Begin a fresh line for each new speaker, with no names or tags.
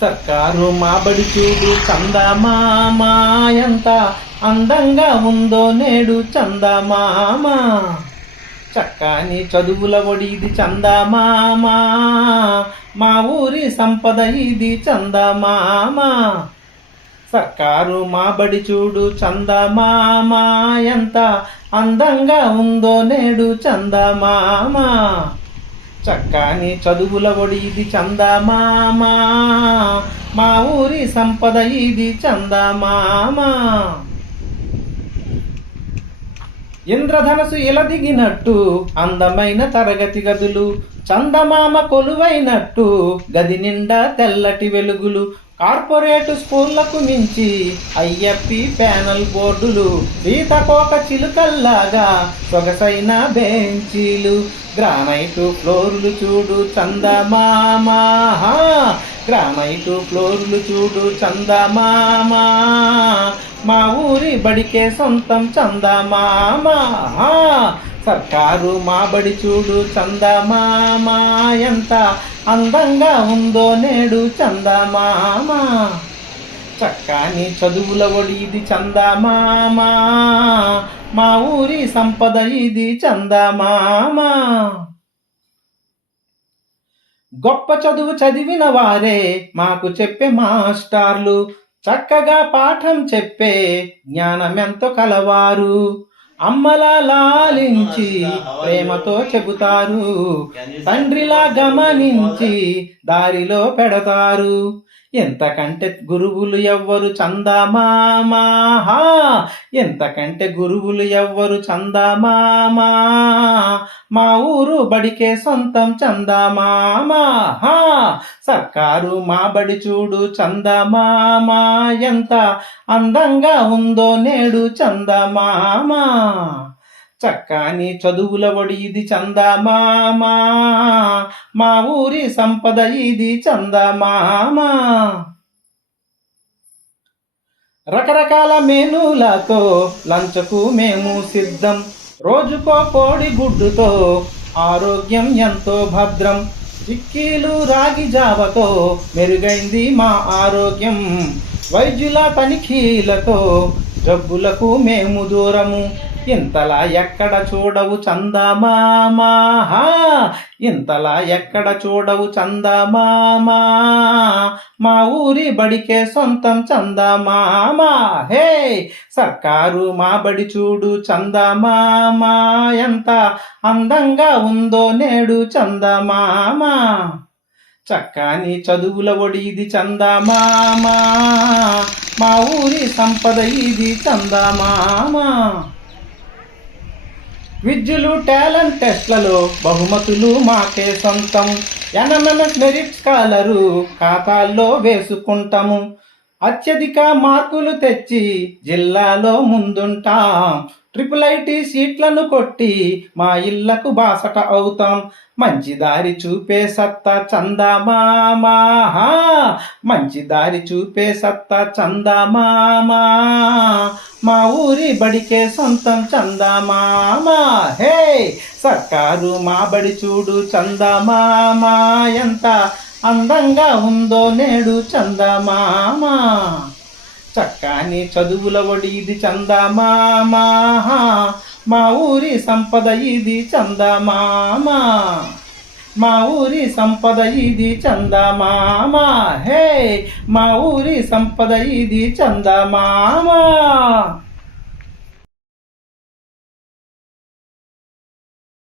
సర్కారు మాబడి చూడు చందమామా ఎంత అందంగా ఉందో నేడు చందమామ. చక్కని చదువుల ఒడి ఇది మా ఊరి సంపద ఇది చందమామ. సర్కారు మాబడి చూడు చందమామా ఎంత అందంగా ఉందో నేడు చందమామా. చక్కని చదువుల ఒడి ఇది చందమామ. మా ఊరి సంపద ఇది చందమామ. ఇంద్రధనసు ఇలదిగినట్టు అందమైన తరగతి గదులు చందమామ కొలువైనట్టు గది నిండా తెల్లటి వెలుగులు కార్పొరేట్ స్కూళ్ళకు మించి ఐఎఫ్పి ప్యానల్ బోర్డులు సీతకోక చిలుకల్లాగా సొగసైన బెంచీలు గ్రానైట్ ఫ్లోర్లు చూడు చందమామా. గ్రానైట్ ఫ్లోర్లు చూడు చందమామా. మా ఊరి బడికే సొంతం చందమామా. సర్కారు మాబడి చూడు చందమామా ఎంత అందంగా ఉందో నేడు చందమామా చక్కని చదువుల ఒడి ఇది చందమామా మా. ఊరి సంపద ఇది చందమామా గొప్ప చదువు చదివిన వారే మాకు చెప్పే మాస్టార్లు. చక్కగా పాఠం చెప్పే జ్ఞానమెంతో కలవారు. అమ్మలా లాలించి ప్రేమతో చెబుతారు. తండ్రిలా గమనించి దారిలో పెడతారు. ఎంతకంటే గురువులు ఎవ్వరు చందమామా? ఎంతకంటే గురువులు ఎవ్వరు చందమామా? మా ఊరు బడికే సొంతం చందమామా? సర్కారు మా బడి చూడు చందమామా? ఎంత అందంగా ఉందో నేడు చందమామా? చక్కని చదువుల ఒడి ఇది చందమామా? మా ఊరి సంపద ఇది చందమామ. రకరకాల మెనూలతో లంచకు మేము సిద్ధం. రోజుకో కోడి గుడ్డుతో ఆరోగ్యం ఎంతో భద్రం. చిక్కీలు రాగి జావతో మెరుగైంది మా ఆరోగ్యం. వైద్యుల తనిఖీలతో జబ్బులకు మేము దూరము. ఇంతలా ఎక్కడ చూడవు చందమామా? ఇంతలా ఎక్కడ చూడవు చందమామా? మా ఊరి బడికే సొంతం చందమామా? హే! సర్కారు మా బడి చూడు చందమామా? ఎంత అందంగా ఉందో నేడు చందమామా? చక్కని చదువుల ఒడి ఇది చందమామ? మా ఊరి సంపద ఇది చందమామా? విద్యులు టాలెంట్ టెస్ట్లలో బహుమతులు మాకే సొంతం. ఎనమెనస్ మెరిట్ స్కాలరు ఖాతాల్లో వేసుకుంటాము. అత్యధిక మార్కులు తెచ్చి జిల్లాలో ముందుంటాం. ట్రిపుల్ ఐటీ సీట్లను కొట్టి మా ఇళ్ళకు బాసట అవుతాం. మంచి దారి చూపే సత్తా చందమామా. మంచి దారి చూపే సత్తా చందమామా. మా ఊరి బడికే సొంతం చందమామా. హే! సర్కారు మా బడి చూడు చందమామా. ఎంత అందంగా ఉందో నేడు చందమామ. చక్కని చదువుల ఒడి ఇది చందమామ. మా ఊరి సంపద ఇది చందమామ. మా ఊరి సంపద ఇది చందమామ. హే మా ఊరి సంపద ఇది చందమామ.